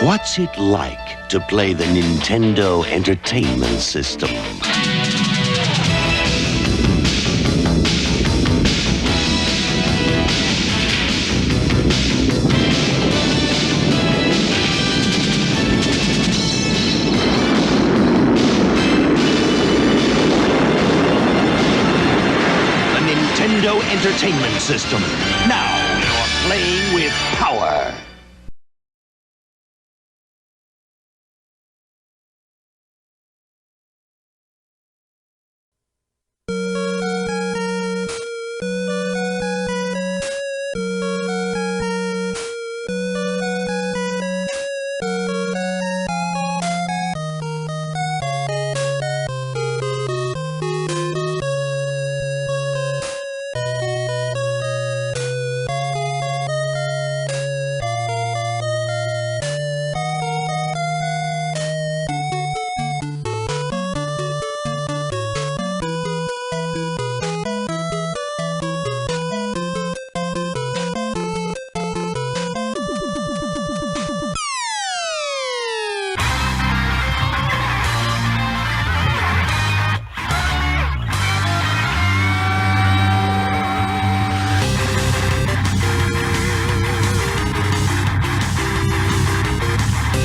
What's it like to play the Nintendo Entertainment System? The Nintendo Entertainment System. Now you're playing with power.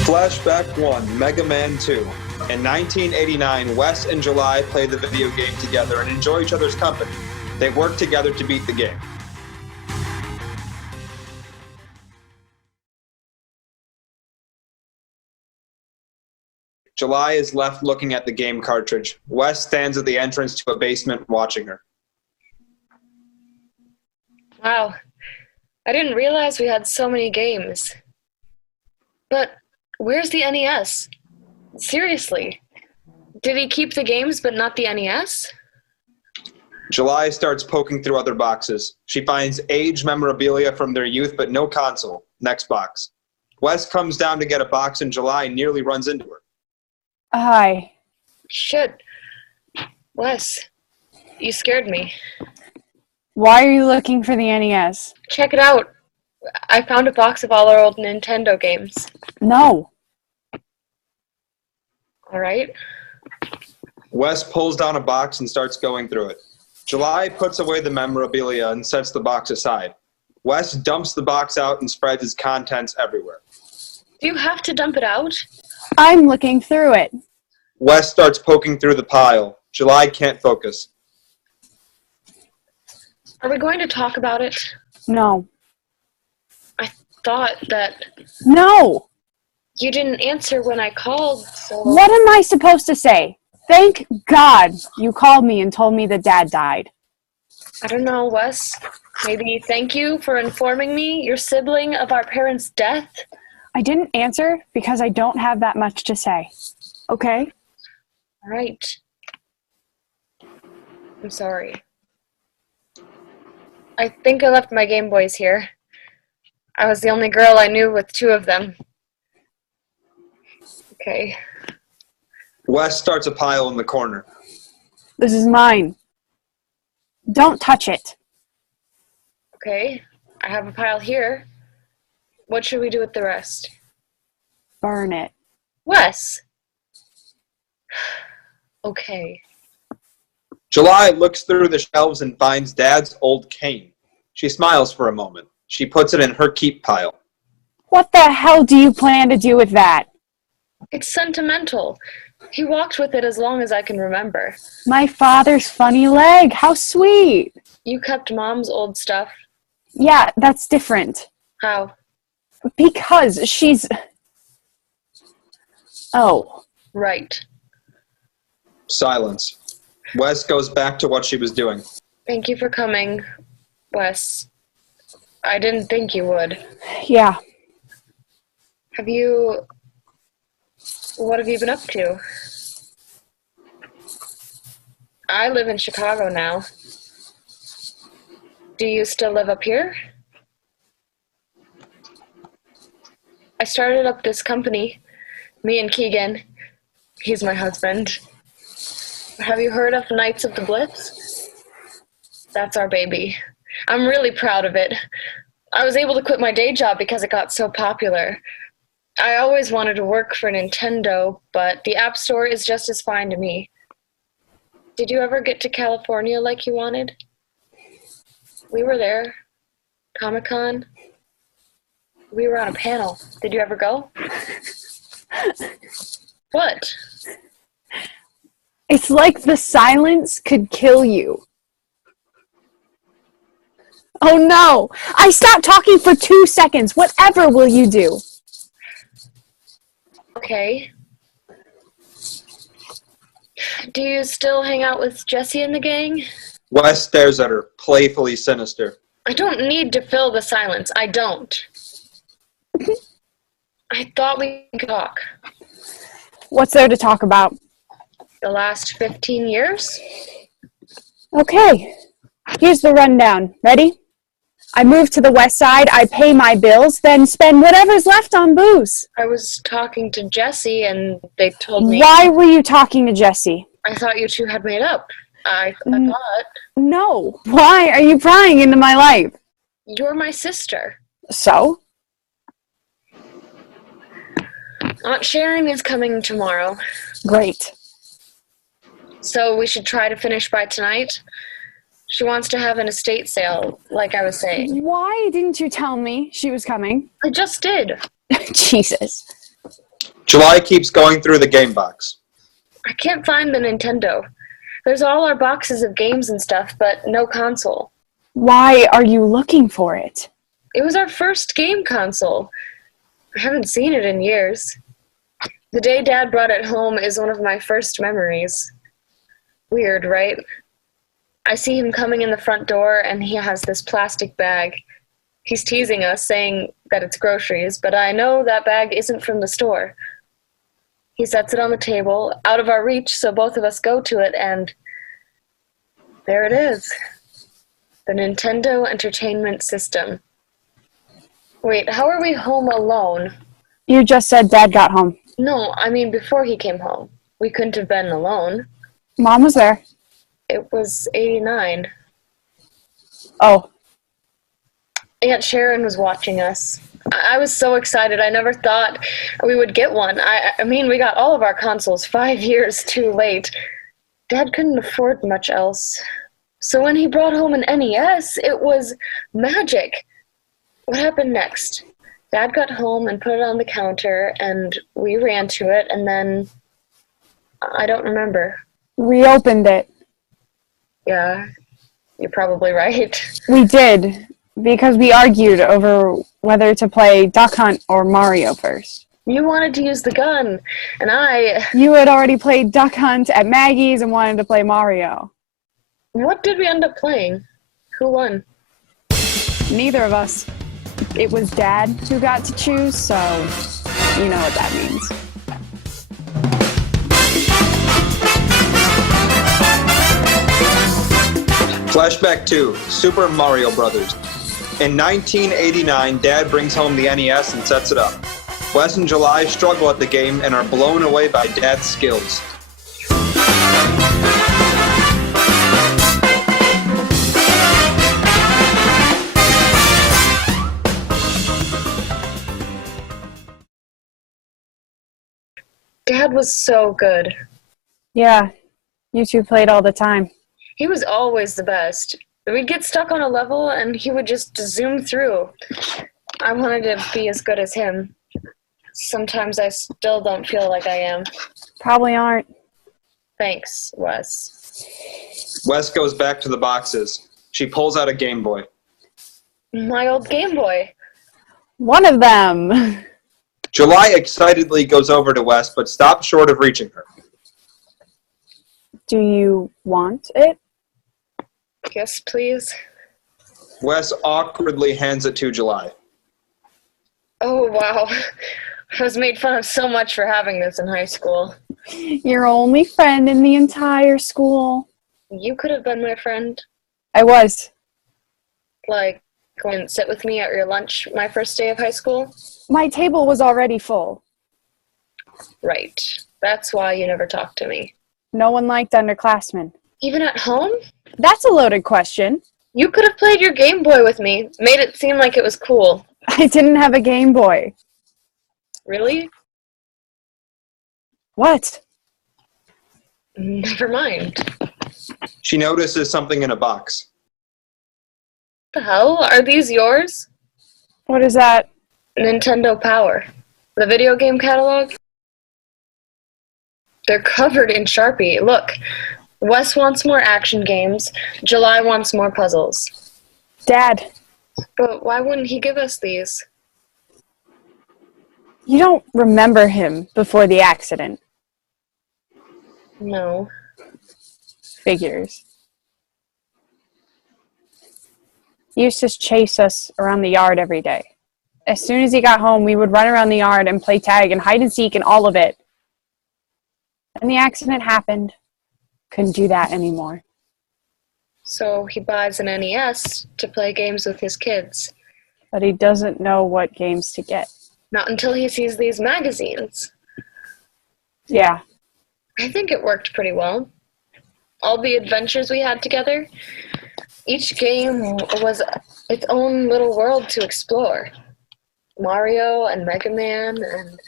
Flashback 1, Mega Man 2. In 1989, Wes and July play the video game together and enjoy each other's company. They work together to beat the game. July is left looking at the game cartridge. Wes stands at the entrance to a basement watching her. Wow, I didn't realize we had so many games. But where's the NES? Seriously, did he keep the games but not the NES? July starts poking through other boxes. She finds aged memorabilia from their youth but no console. Next box. Wes comes down to get a box and July nearly runs into her. Hi. Shit. Wes, you scared me. Why are you looking for the NES? Check it out. I found a box of all our old Nintendo games. No. All right. Wes pulls down a box and starts going through it. July puts away the memorabilia and sets the box aside. Wes dumps the box out and spreads its contents everywhere. Do you have to dump it out? I'm looking through it. Wes starts poking through the pile. July can't focus. Are we going to talk about it? No. I thought that No! you didn't answer when I called, so... What am I supposed to say? Thank God you called me and told me that Dad died. I don't know, Wes. Maybe thank you for informing me, your sibling, of our parents' death? I didn't answer because I don't have that much to say. Okay? All right. I'm sorry. I think I left my Game Boys here. I was the only girl I knew with two of them. Okay. Wes starts a pile in the corner. This is mine. Don't touch it. Okay. I have a pile here. What should we do with the rest? Burn it. Wes! Okay. July looks through the shelves and finds Dad's old cane. She smiles for a moment. She puts it in her keep pile. What the hell do you plan to do with that? It's sentimental. He walked with it as long as I can remember. My father's funny leg. How sweet. You kept Mom's old stuff. Yeah, that's different. How? Because she's... Oh. Right. Silence. Wes goes back to what she was doing. Thank you for coming, Wes. I didn't think you would. Yeah. What have you been up to? I live in Chicago now. Do you still live up here? I started up this company, me and Keegan. He's my husband. Have you heard of Knights of the Blitz? That's our baby. I'm really proud of it. I was able to quit my day job because it got so popular. I always wanted to work for Nintendo, but the App Store is just as fine to me. Did you ever get to California like you wanted? We were there. Comic-Con. We were on a panel. Did you ever go? What? It's like the silence could kill you. Oh no! I stopped talking for 2 seconds. Whatever will you do? Okay. Do you still hang out with Jessie and the gang? Wes stares at her, playfully sinister. I don't need to fill the silence. I don't. I thought we could talk. What's there to talk about? The last 15 years? Okay. Here's the rundown. Ready? I move to the west side, I pay my bills, then spend whatever's left on booze. I was talking to Jessie and they told me... Why were you talking to Jessie? I thought you two had made up. I thought... No. Why are you prying into my life? You're my sister. So? Aunt Sharon is coming tomorrow. Great. So we should try to finish by tonight. She wants to have an estate sale, like I was saying. Why didn't you tell me she was coming? I just did. Jesus. July keeps going through the game box. I can't find the Nintendo. There's all our boxes of games and stuff, but no console. Why are you looking for it? It was our first game console. I haven't seen it in years. The day Dad brought it home is one of my first memories. Weird, right? I see him coming in the front door and he has this plastic bag. He's teasing us, saying that it's groceries, but I know that bag isn't from the store. He sets it on the table, out of our reach, so both of us go to it, and there it is. The Nintendo Entertainment System. Wait, how are we home alone? You just said Dad got home. No, I mean before he came home. We couldn't have been alone. Mom was there. It was 89. Oh. Aunt Sharon was watching us. I was so excited. I never thought we would get one. I mean, we got all of our consoles 5 years too late. Dad couldn't afford much else. So when he brought home an NES, it was magic. What happened next? Dad got home and put it on the counter, and we ran to it, and then I don't remember. We opened it. Yeah, you're probably right. We did, because we argued over whether to play Duck Hunt or Mario first. You wanted to use the gun, and I... You had already played Duck Hunt at Maggie's and wanted to play Mario. What did we end up playing? Who won? Neither of us. It was Dad who got to choose, so you know what that means. Flashback 2, Super Mario Brothers. In 1989, Dad brings home the NES and sets it up. Wes and July struggle at the game and are blown away by Dad's skills. Dad was so good. Yeah, you two played all the time. He was always the best. We'd get stuck on a level and he would just zoom through. I wanted to be as good as him. Sometimes I still don't feel like I am. Probably aren't. Thanks, Wes. Wes goes back to the boxes. She pulls out a Game Boy. My old Game Boy. One of them. July excitedly goes over to Wes, but stops short of reaching her. Do you want it? Yes, please. Wes awkwardly hands it to July. Oh, wow. I was made fun of so much for having this in high school. Your only friend in the entire school. You could have been my friend. I was. Like, go and sit with me at your lunch my first day of high school? My table was already full. Right. That's why you never talked to me. No one liked underclassmen. Even at home? That's a loaded question. You could have played your Game Boy with me. Made it seem like it was cool. I didn't have a Game Boy. Really? What? Never mind. She notices something in a box. The hell? Are these yours? What is that? Nintendo Power. The video game catalog? They're covered in Sharpie. Look, Wes wants more action games. July wants more puzzles. Dad, But why wouldn't he give us these? you don't remember him before the accident. No. Figures. He used to chase us around the yard every day. As soon as he got home, we would run around the yard and play tag and hide and seek and all of it. And the accident happened. Couldn't do that anymore. So he buys an NES to play games with his kids. But he doesn't know what games to get. Not until he sees these magazines. Yeah. I think it worked pretty well. All the adventures we had together, each game was its own little world to explore. Mario and Mega Man and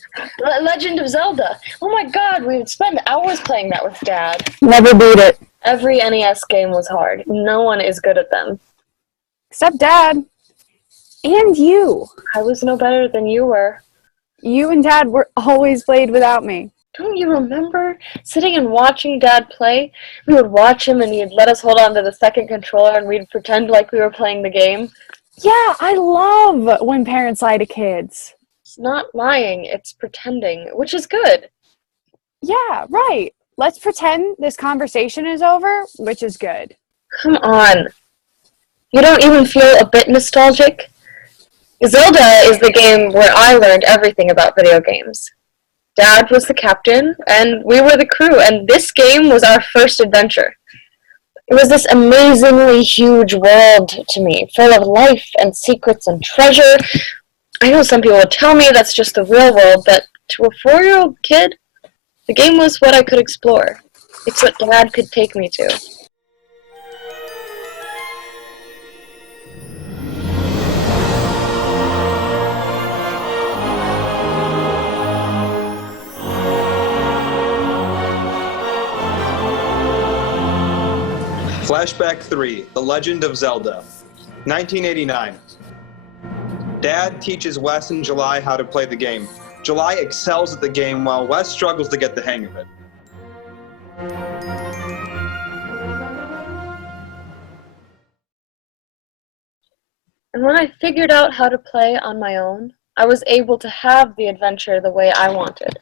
Legend of Zelda. Oh my god, we would spend hours playing that with Dad. Never beat it. Every NES game was hard. No one is good at them. Except Dad. And you. I was no better than you were. You and Dad were always played without me. Don't you remember sitting and watching Dad play? We would watch him and he'd let us hold on to the second controller and we'd pretend like we were playing the game. Yeah, I love when parents lie to kids. It's not lying, it's pretending, which is good. Yeah, right. Let's pretend this conversation is over, which is good. Come on. You don't even feel a bit nostalgic? Zelda is the game where I learned everything about video games. Dad was the captain, and we were the crew, and this game was our first adventure. It was this amazingly huge world to me, full of life and secrets and treasure. I know some people would tell me that's just the real world, but to a 4-year-old kid, the game was what I could explore. It's what Dad could take me to. Flashback 3, The Legend of Zelda, 1989. Dad teaches Wes and July how to play the game. July excels at the game while Wes struggles to get the hang of it. And when I figured out how to play on my own, I was able to have the adventure the way I wanted.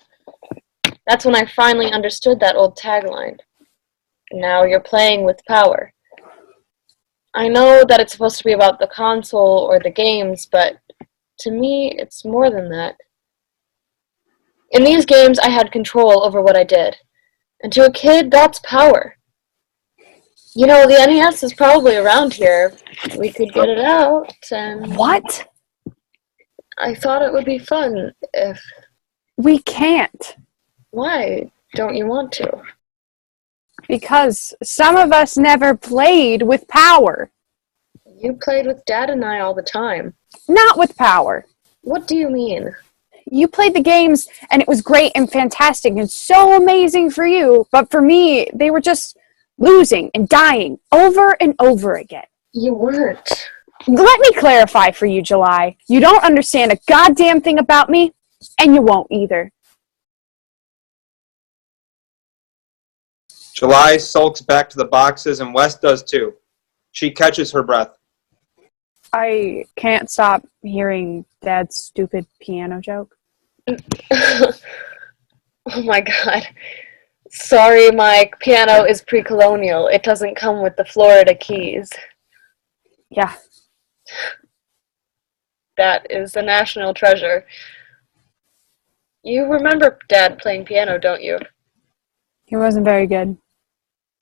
That's when I finally understood that old tagline. Now you're playing with power. I know that it's supposed to be about the console or the games, but to me, it's more than that. In these games, I had control over what I did. And to a kid, that's power. You know, the NES is probably around here. We could get it out, and... What? I thought it would be fun if... We can't. Why don't you want to? Because some of us never played with power. You played with Dad and I all the time. Not with power. What do you mean? You played the games, and it was great and fantastic and so amazing for you, but for me, they were just losing and dying over and over again. You weren't. Let me clarify for you, July. You don't understand a goddamn thing about me, and you won't either. July sulks back to the boxes, and Wes does too. She catches her breath. I can't stop hearing Dad's stupid piano joke. Oh my god. Sorry, Mike. Piano is pre-colonial. It doesn't come with the Florida keys. Yeah. That is a national treasure. You remember Dad playing piano, don't you? He wasn't very good.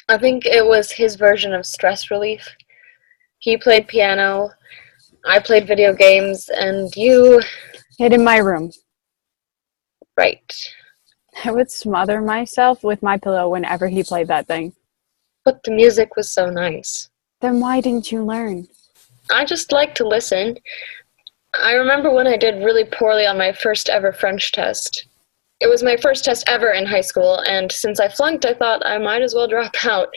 I think it was his version of stress relief. He played piano, I played video games, and you... Hid in my room. Right. I would smother myself with my pillow whenever he played that thing. But the music was so nice. Then why didn't you learn? I just like to listen. I remember when I did really poorly on my first ever French test. It was my first test ever in high school, and since I flunked, I thought I might as well drop out.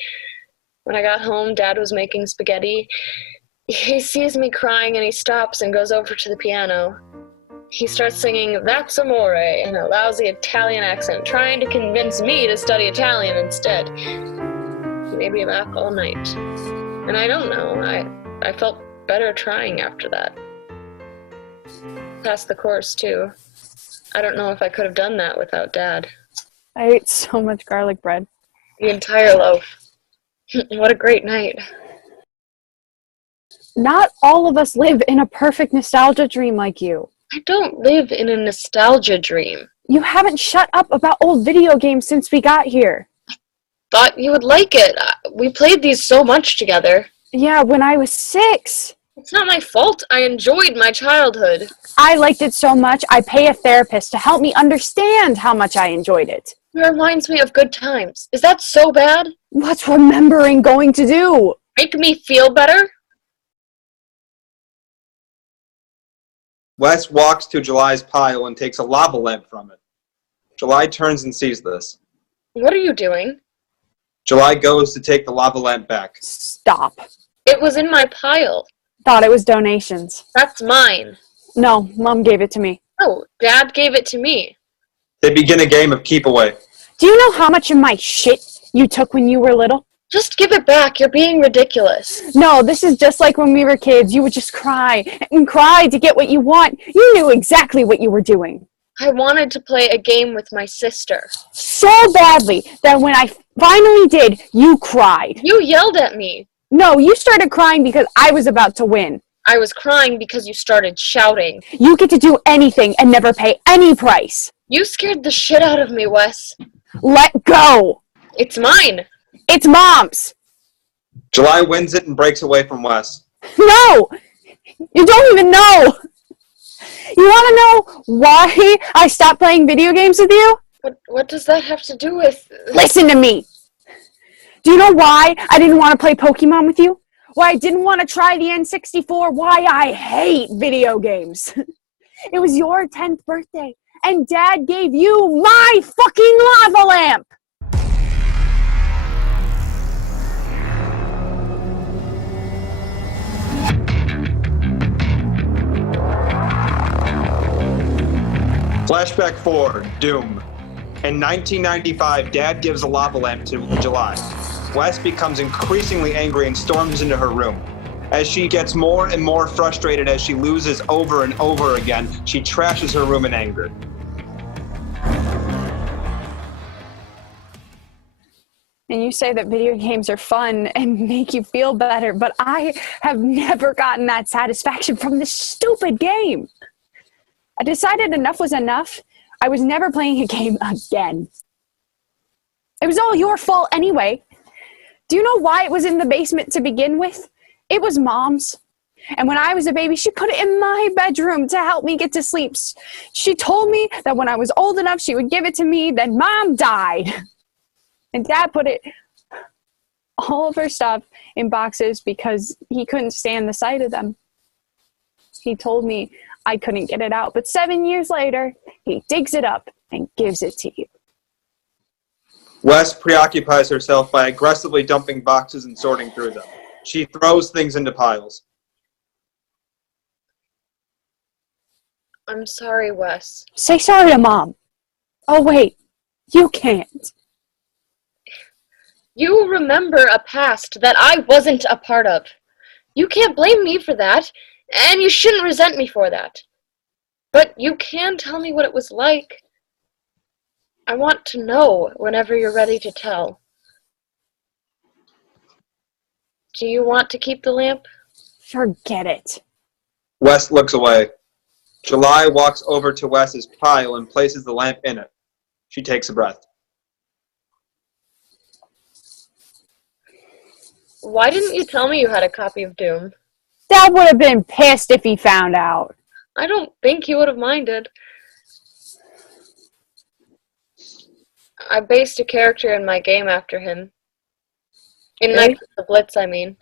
When I got home, Dad was making spaghetti. He sees me crying and he stops and goes over to the piano. He starts singing That's Amore in a lousy Italian accent, trying to convince me to study Italian instead. He made me laugh all night. And I don't know, I felt better trying after that. Passed the course, too. I don't know if I could have done that without Dad. I ate so much garlic bread. The entire loaf. What a great night. Not all of us live in a perfect nostalgia dream like you. I don't live in a nostalgia dream. You haven't shut up about old video games since we got here. Thought you would like it. We played these so much together. Yeah, when I was 6. It's not my fault. I enjoyed my childhood. I liked it so much, I pay a therapist to help me understand how much I enjoyed it. It reminds me of good times. Is that so bad? What's remembering going to do? Make me feel better? Wes walks to July's pile and takes a lava lamp from it. July turns and sees this. What are you doing? July goes to take the lava lamp back. Stop. It was in my pile. Thought it was donations. That's mine. No, Mom gave it to me. Oh, Dad gave it to me. They begin a game of keep away. Do you know how much of my shit you took when you were little? Just give it back. You're being ridiculous. No, this is just like when we were kids. You would just cry and cry to get what you want. You knew exactly what you were doing. I wanted to play a game with my sister. So badly that when I finally did, you cried. You yelled at me. No, you started crying because I was about to win. I was crying because you started shouting. You get to do anything and never pay any price. You scared the shit out of me, Wes. Let go. It's mine. It's Mom's. July wins it and breaks away from Wes. No, you don't even know. You want to know why I stopped playing video games with you? What does that have to do with... Listen to me. Do you know why I didn't want to play Pokemon with you? Why I didn't want to try the N64? Why I hate video games. It was your 10th birthday, and Dad gave you my fucking lava lamp. Flashback 4, Doom. In 1995, Dad gives a lava lamp to July. Wes becomes increasingly angry and storms into her room. As she gets more and more frustrated as she loses over and over again, she trashes her room in anger. And you say that video games are fun and make you feel better, but I have never gotten that satisfaction from this stupid game. I decided enough was enough. I was never playing a game again. It was all your fault anyway. Do you know why it was in the basement to begin with? It was Mom's. And when I was a baby, she put it in my bedroom to help me get to sleep. She told me that when I was old enough, she would give it to me. Then Mom died. And Dad put all of her stuff in boxes because he couldn't stand the sight of them. He told me I couldn't get it out. But 7 years later, he digs it up and gives it to you. Wes preoccupies herself by aggressively dumping boxes and sorting through them. She throws things into piles. I'm sorry, Wes. Say sorry to Mom. Oh, wait. You can't. You remember a past that I wasn't a part of. You can't blame me for that, and you shouldn't resent me for that. But you can tell me what it was like. I want to know whenever you're ready to tell. Do you want to keep the lamp? Forget it. Wes looks away. July walks over to Wes's pile and places the lamp in it. She takes a breath. Why didn't you tell me you had a copy of Doom? Dad would have been pissed if he found out. I don't think he would have minded. I based a character in my game after him. In Really? Knights of the Blitz, I mean.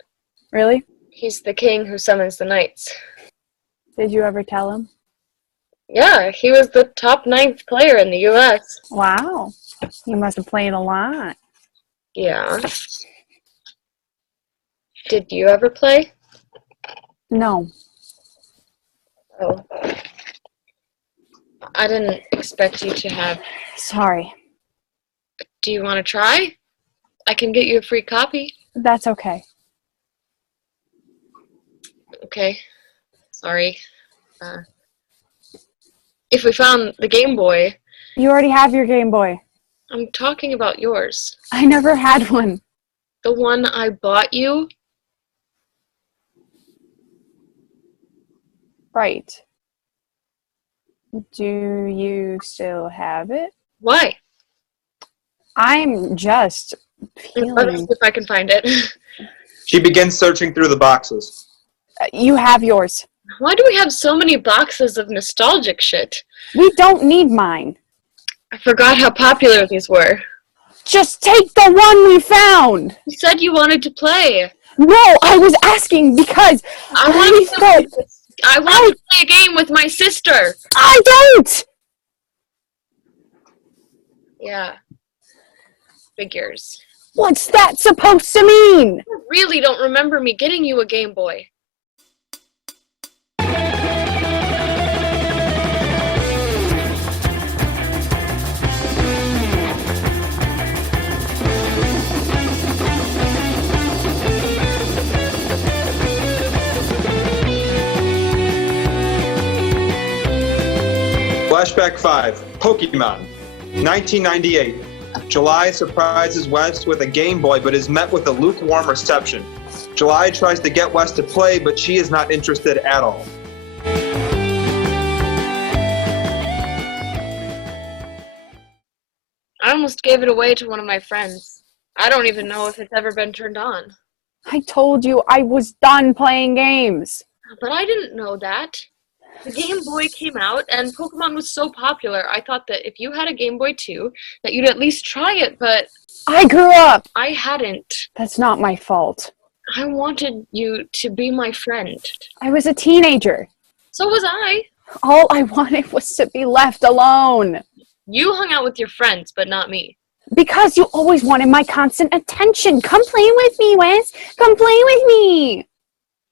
Really? He's the king who summons the knights. Did you ever tell him? Yeah, he was the top 9th player in the U.S. Wow. You must have played a lot. Yeah. Did you ever play? No. Oh. I didn't expect you to have. Sorry. Do you want to try? I can get you a free copy. That's okay. Okay. Sorry. If we found the Game Boy, You already have your Game Boy. I'm talking about yours. I never had one. The one I bought you? Right. Do you still have it? Why? I'm just Let me feeling... see if I can find it. She begins searching through the boxes. You have yours. Why do we have so many boxes of nostalgic shit? We don't need mine. I forgot how popular these were. Just take the one we found. You said you wanted to play. No, I was asking because I wanted thought to play a game with my sister. I don't. Yeah. Figures. What's that supposed to mean? You really don't remember me getting you a Game Boy. Flashback 5, Pokemon. 1998. July surprises West with a Game Boy but is met with a lukewarm reception. July tries to get West to play, but she is not interested at all. I almost gave it away to one of my friends. I don't even know if it's ever been turned on. I told you I was done playing games. But I didn't know that. The Game Boy came out, and Pokemon was so popular, I thought that if you had a Game Boy too, that you'd at least try it, but I grew up. I hadn't. That's not my fault. I wanted you to be my friend. I was a teenager. So was I. All I wanted was to be left alone. You hung out with your friends, but not me. Because you always wanted my constant attention. Come play with me, Wes. Come play with me.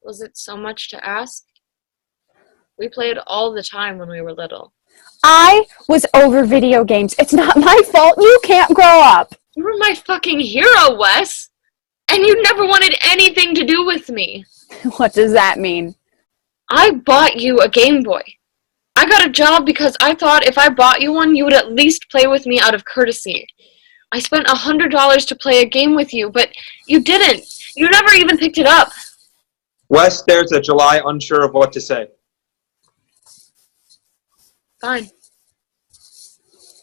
Was it so much to ask? We played all the time when we were little. I was over video games. It's not my fault. You can't grow up. You were my fucking hero, Wes! And you never wanted anything to do with me. What does that mean? I bought you a Game Boy. I got a job because I thought if I bought you one, you would at least play with me out of courtesy. I spent $100 to play a game with you, but you didn't. You never even picked it up. West stares at July, unsure of what to say. Fine.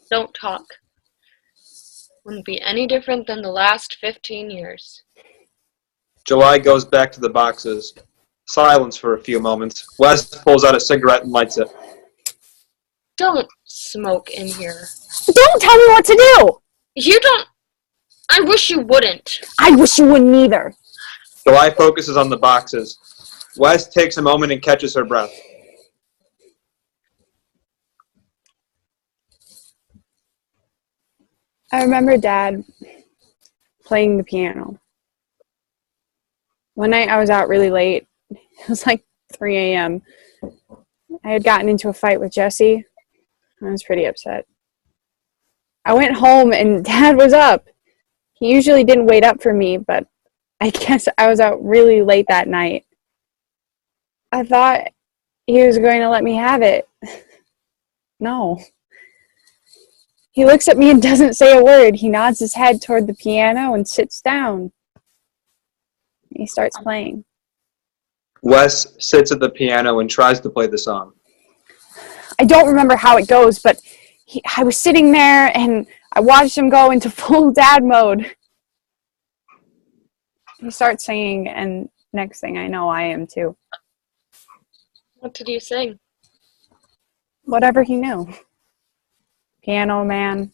Don't talk. Wouldn't be any different than the last 15 years. July goes back to the boxes. Silence for a few moments. West pulls out a cigarette and lights it. Don't smoke in here. Don't tell me what to do. You don't... I wish you wouldn't. I wish you wouldn't either. July focuses on the boxes. West takes a moment and catches her breath. I remember Dad playing the piano. One night I was out really late. It was like 3 a.m. I had gotten into a fight with Jesse. I was pretty upset. I went home and Dad was up. He usually didn't wait up for me, but I guess I was out really late that night. I thought he was going to let me have it. No. He looks at me and doesn't say a word. He nods his head toward the piano and sits down. He starts playing. Wes sits at the piano and tries to play the song. I don't remember how it goes, but I was sitting there and I watched him go into full dad mode. He starts singing, and next thing I know, I am too. What did you sing? Whatever he knew. Piano Man,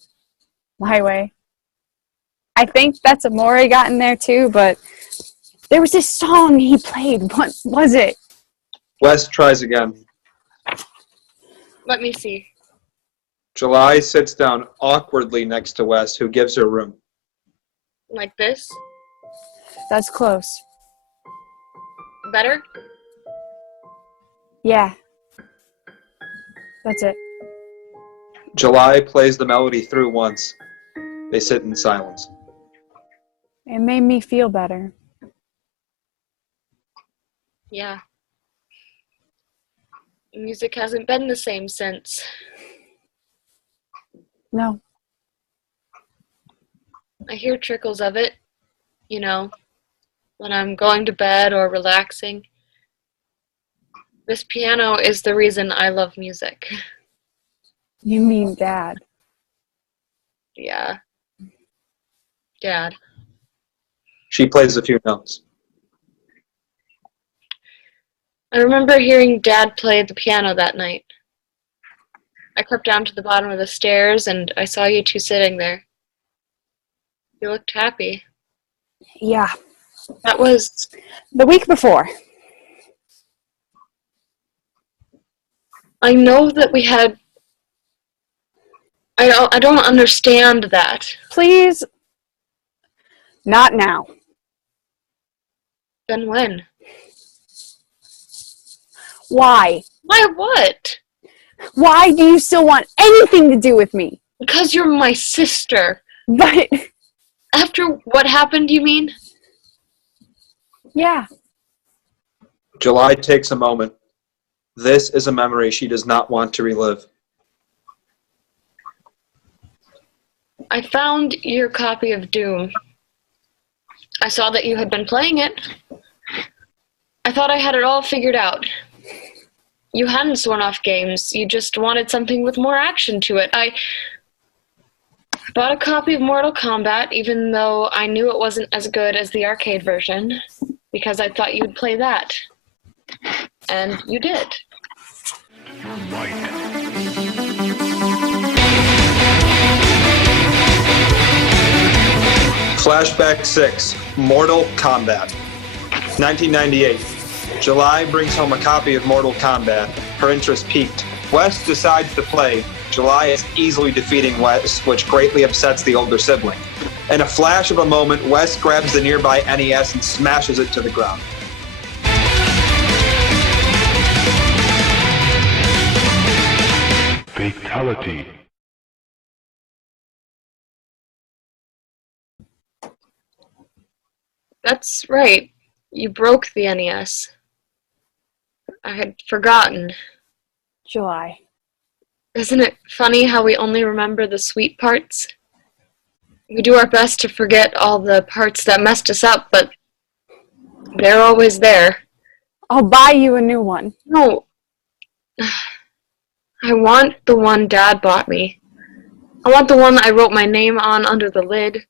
My Way. I think that's Amore got in there too, but there was this song he played. What was it? Wes tries again. Let me see. July sits down awkwardly next to Wes, who gives her room. Like this? That's close. Better? Yeah. That's it. July plays the melody through once. They sit in silence. It made me feel better. Yeah. Music hasn't been the same since. No. I hear trickles of it, you know, when I'm going to bed or relaxing. This piano is the reason I love music. You mean Dad. Yeah. Dad. She plays a few notes. I remember hearing Dad play the piano that night. I crept down to the bottom of the stairs and I saw you two sitting there. You looked happy. Yeah. That was... The week before. I know that we had... I don't understand that. Please. Not now. Then when? Why? Why what? Why do you still want anything to do with me? Because you're my sister. But... After what happened, you mean? Yeah. July takes a moment. This is a memory she does not want to relive. I found your copy of Doom. I saw that you had been playing it. I thought I had it all figured out. You hadn't sworn off games. You just wanted something with more action to it. I bought a copy of Mortal Kombat, even though I knew it wasn't as good as the arcade version, because I thought you'd play that. And you did. Flashback 6, Mortal Kombat. 1998. July brings home a copy of Mortal Kombat. Her interest peaked. Wes decides to play. July is easily defeating Wes, which greatly upsets the older sibling. In a flash of a moment, Wes grabs the nearby NES and smashes it to the ground. Fatality. That's right. You broke the NES. I had forgotten. July. Isn't it funny how we only remember the sweet parts? We do our best to forget all the parts that messed us up, but they're always there. I'll buy you a new one. No. I want the one Dad bought me. I want the one I wrote my name on under the lid.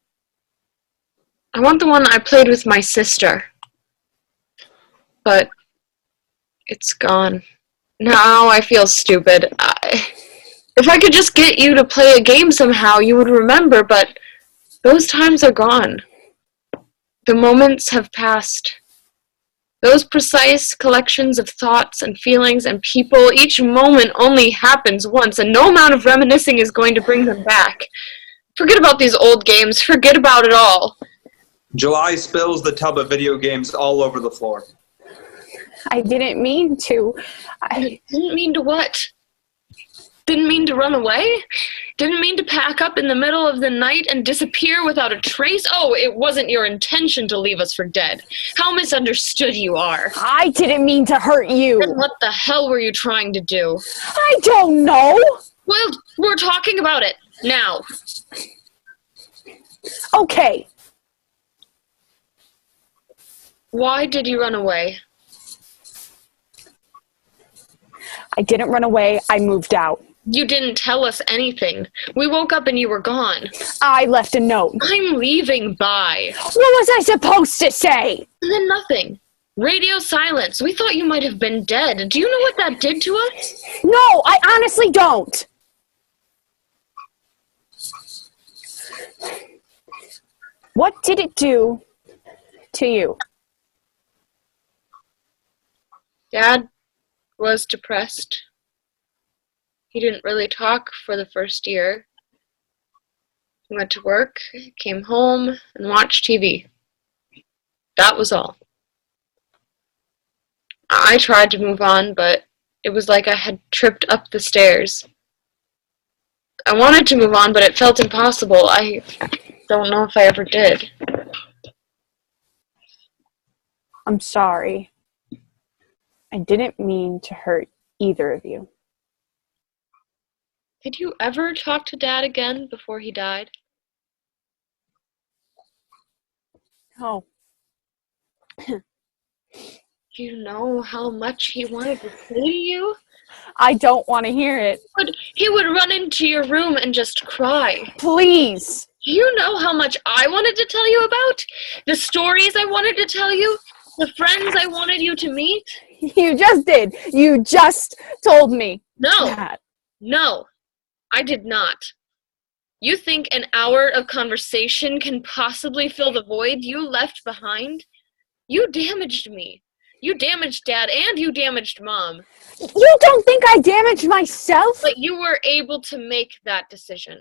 I want the one I played with my sister. But it's gone. Now I feel stupid. If I could just get you to play a game somehow, you would remember, but those times are gone. The moments have passed. Those precise collections of thoughts and feelings and people, each moment only happens once, and no amount of reminiscing is going to bring them back. Forget about these old games. Forget about it all. July spills the tub of video games all over the floor. I didn't mean to. Didn't mean to what? Didn't mean to run away? Didn't mean to pack up in the middle of the night and disappear without a trace? Oh, it wasn't your intention to leave us for dead. How misunderstood you are. I didn't mean to hurt you. Then what the hell were you trying to do? I don't know. Well, we're talking about it now. Okay. Why did you run away? I didn't run away. I moved out. You didn't tell us anything. We woke up and you were gone. I left a note. I'm leaving, bye. What was I supposed to say? And then nothing. Radio silence. We thought you might have been dead. Do you know what that did to us? No, I honestly don't. What did it do to you? Dad was depressed. He didn't really talk for the first year. He went to work, came home, and watched TV. That was all. I tried to move on, but it was like I had tripped up the stairs. I wanted to move on, but it felt impossible. I don't know if I ever did. I'm sorry. I didn't mean to hurt either of you. Did you ever talk to Dad again before he died? No. Do you know how much he wanted to say to you? I don't want to hear it. He would run into your room and just cry. Please. Do you know how much I wanted to tell you about? The stories I wanted to tell you? The friends I wanted you to meet? You just did. You just told me. No. That. No, I did not. You think an hour of conversation can possibly fill the void you left behind? You damaged me. You damaged Dad and you damaged Mom. You don't think I damaged myself? But you were able to make that decision.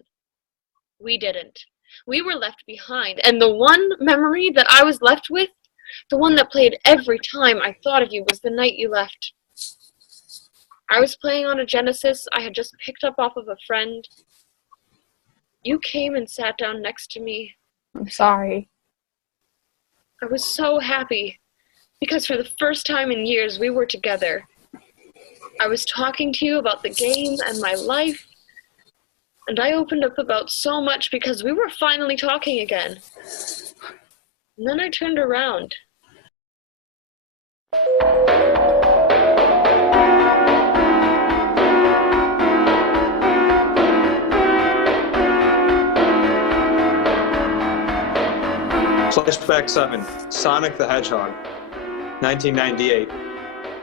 We didn't. We were left behind. And the one memory that I was left with, the one that played every time I thought of you, was the night you left. I was playing on a Genesis I had just picked up off of a friend. You came and sat down next to me. I'm sorry. I was so happy, because for the first time in years we were together. I was talking to you about the game and my life, and I opened up about so much because we were finally talking again. And then I turned around. Flashback 7, Sonic the Hedgehog, 1998.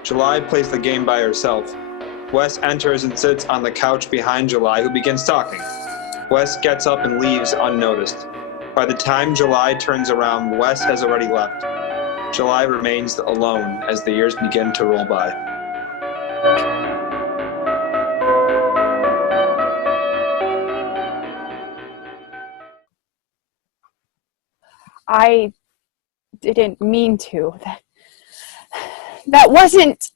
July plays the game by herself. Wes enters and sits on the couch behind July, who begins talking. Wes gets up and leaves unnoticed. By the time July turns around, Wes has already left. July remains alone as the years begin to roll by. I didn't mean to. That wasn't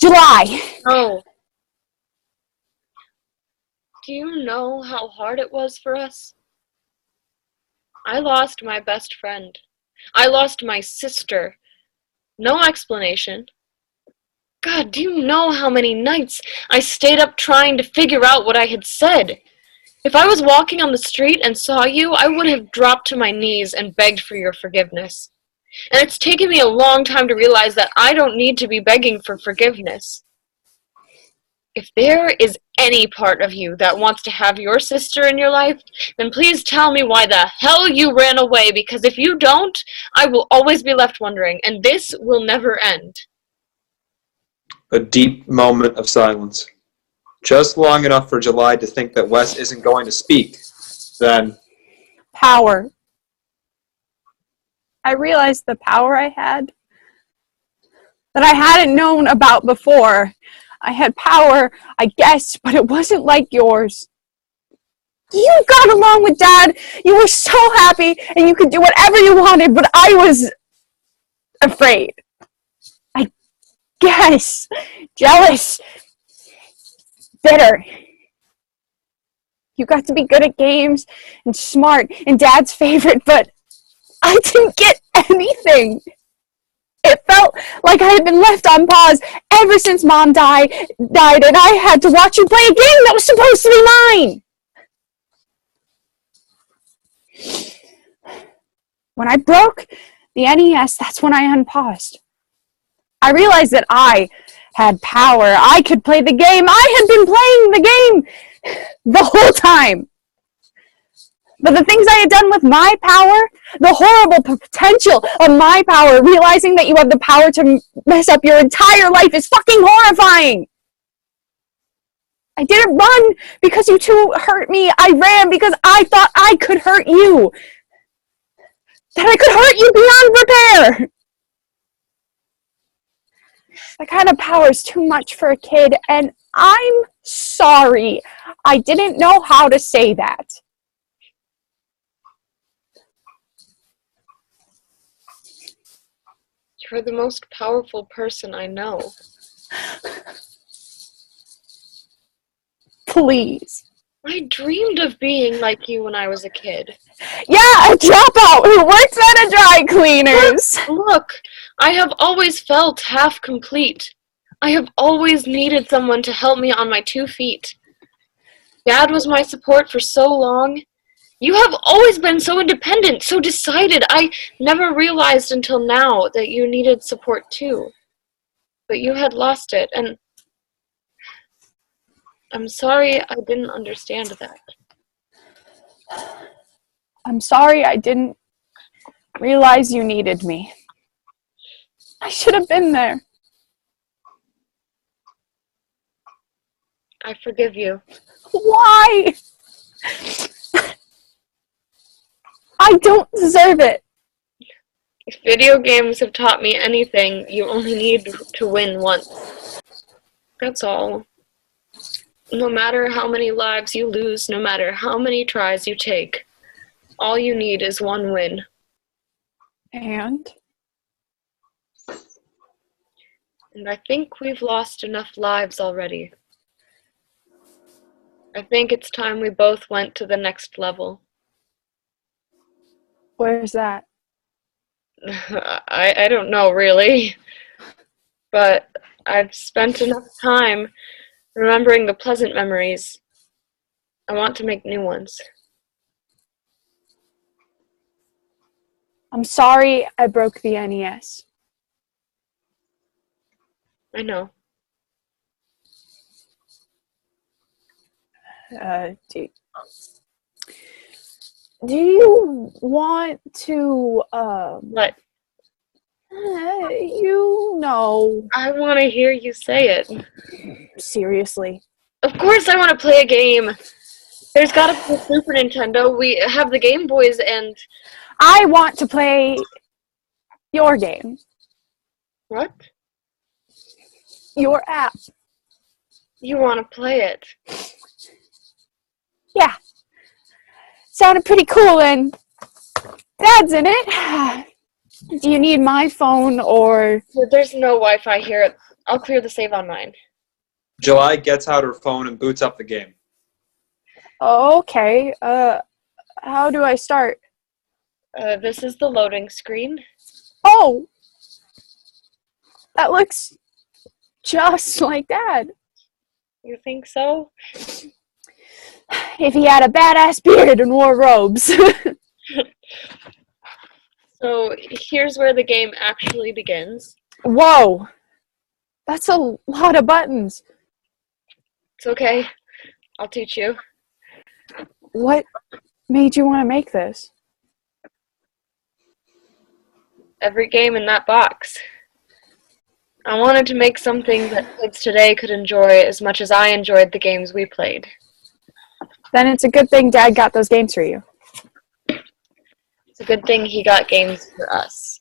July. Oh. Do you know how hard it was for us? I lost my best friend. I lost my sister. No explanation. God, do you know how many nights I stayed up trying to figure out what I had said? If I was walking on the street and saw you, I would have dropped to my knees and begged for your forgiveness. And it's taken me a long time to realize that I don't need to be begging for forgiveness. If there is any part of you that wants to have your sister in your life, then please tell me why the hell you ran away, because if you don't, I will always be left wondering, and this will never end. A deep moment of silence. Just long enough for July to think that Wes isn't going to speak. Then, Power. I realized the power I had that I hadn't known about before. I had power, I guess, but it wasn't like yours. You got along with Dad. You were so happy, and you could do whatever you wanted, but I was afraid. I guess. Jealous. Bitter. You got to be good at games and smart and Dad's favorite, but I didn't get anything. It felt like I had been left on pause ever since Mom died, and I had to watch you play a game that was supposed to be mine. When I broke the NES, that's when I unpaused. I realized that I had power. I could play the game. I had been playing the game the whole time. But the things I had done with my power, the horrible potential of my power, realizing that you have the power to mess up your entire life is fucking horrifying. I didn't run because you two hurt me. I ran because I thought I could hurt you. That I could hurt you beyond repair. That kind of power is too much for a kid, and I'm sorry. I didn't know how to say that. You're the most powerful person I know. Please. I dreamed of being like you when I was a kid. Yeah, a dropout who works at a dry cleaners. Look, I have always felt half complete. I have always needed someone to help me on my 2 feet. Dad was my support for so long. You have always been so independent, so decided. I never realized until now that you needed support too. But you had lost it, and I'm sorry I didn't understand that. I'm sorry I didn't realize you needed me. I should have been there. I forgive you. Why? I don't deserve it. If video games have taught me anything, you only need to win once. That's all. No matter how many lives you lose, no matter how many tries you take, all you need is one win. And I think we've lost enough lives already. I think it's time we both went to the next level. where's that? I don't know, really. But I've spent enough time remembering the pleasant memories. I want to make new ones. I'm sorry I broke the NES. I know. Do you want to, What? you know, I want to hear you say it. seriously. Of course I want to play a game. There's got to be a Super Nintendo. We have the Game Boys and... I want to play your game, What? your app. You want to play it? Yeah. Sounded pretty cool, and Dad's in it. Do you need my phone or... There's no Wi-Fi here. I'll clear the save on mine. July gets out her phone and boots up the game. Okay, how do I start? This is the loading screen. Oh! That looks just like Dad. You think so? If he had a badass beard and wore robes. So here's where the game actually begins. Whoa! That's a lot of buttons. It's okay. I'll teach you. What made you want to make this? Every game in that box. I wanted to make something that kids today could enjoy as much as I enjoyed the games we played. Then it's a good thing Dad got those games for you. It's a good thing he got games for us.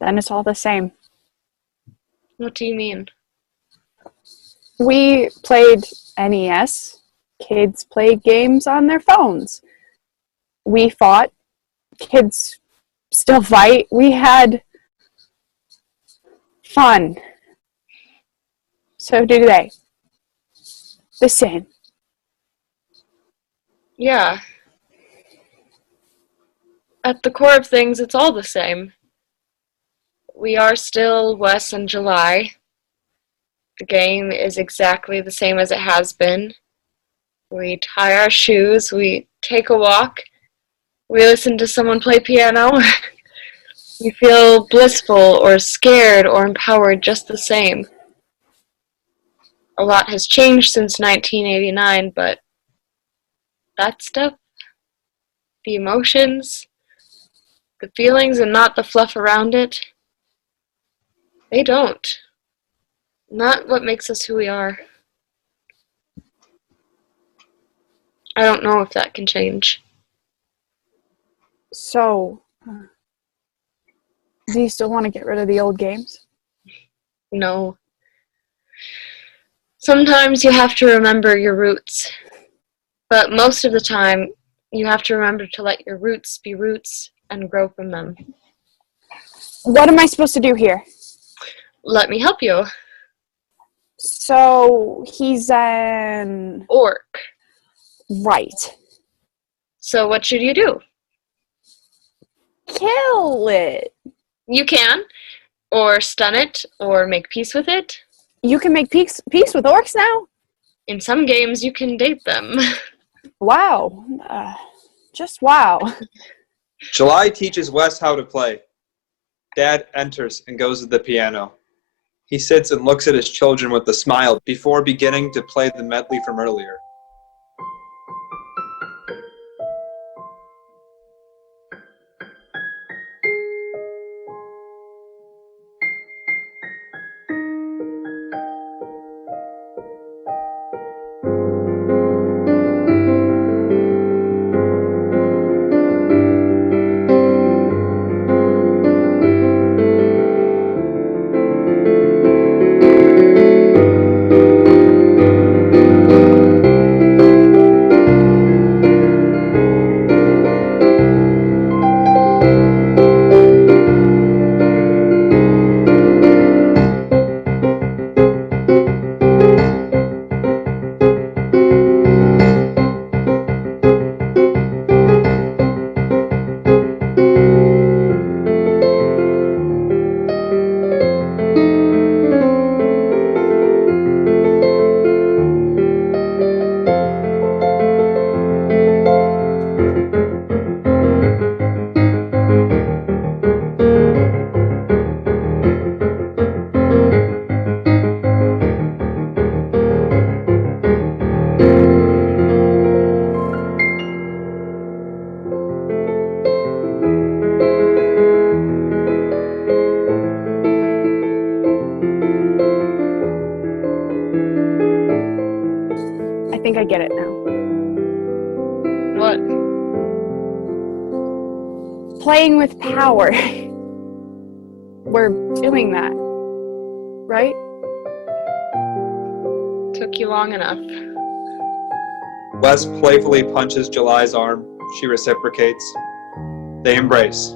Then it's all the same. What do you mean? We played NES. Kids played games on their phones. We fought. Kids still fight. We had fun. So do they. The same. Yeah. At the core of things, it's all the same. We are still Wes and July. The game is exactly the same as it has been. We tie our shoes, we take a walk, we listen to someone play piano. We feel blissful or scared or empowered just the same. A lot has changed since 1989, but that stuff, the emotions, the feelings and not the fluff around it, they don't. Not what makes us who we are. I don't know if that can change. So, Do you still want to get rid of the old games? No. Sometimes you have to remember your roots. But most of the time, you have to remember to let your roots be roots and grow from them. What am I supposed to do here? Let me help you. So, he's an... Orc. Right. So what should you do? Kill it. You can. Or stun it, or make peace with it. You can make peace with orcs now? In some games, you can date them. Wow. Just wow. July teaches Wes how to play. Dad enters and goes to the piano. He sits and looks at his children with a smile before beginning to play the medley from earlier. I think I get it now. What? Playing with power. We're doing that. Right? Took you long enough. Wes playfully punches July's arm. She reciprocates. They embrace.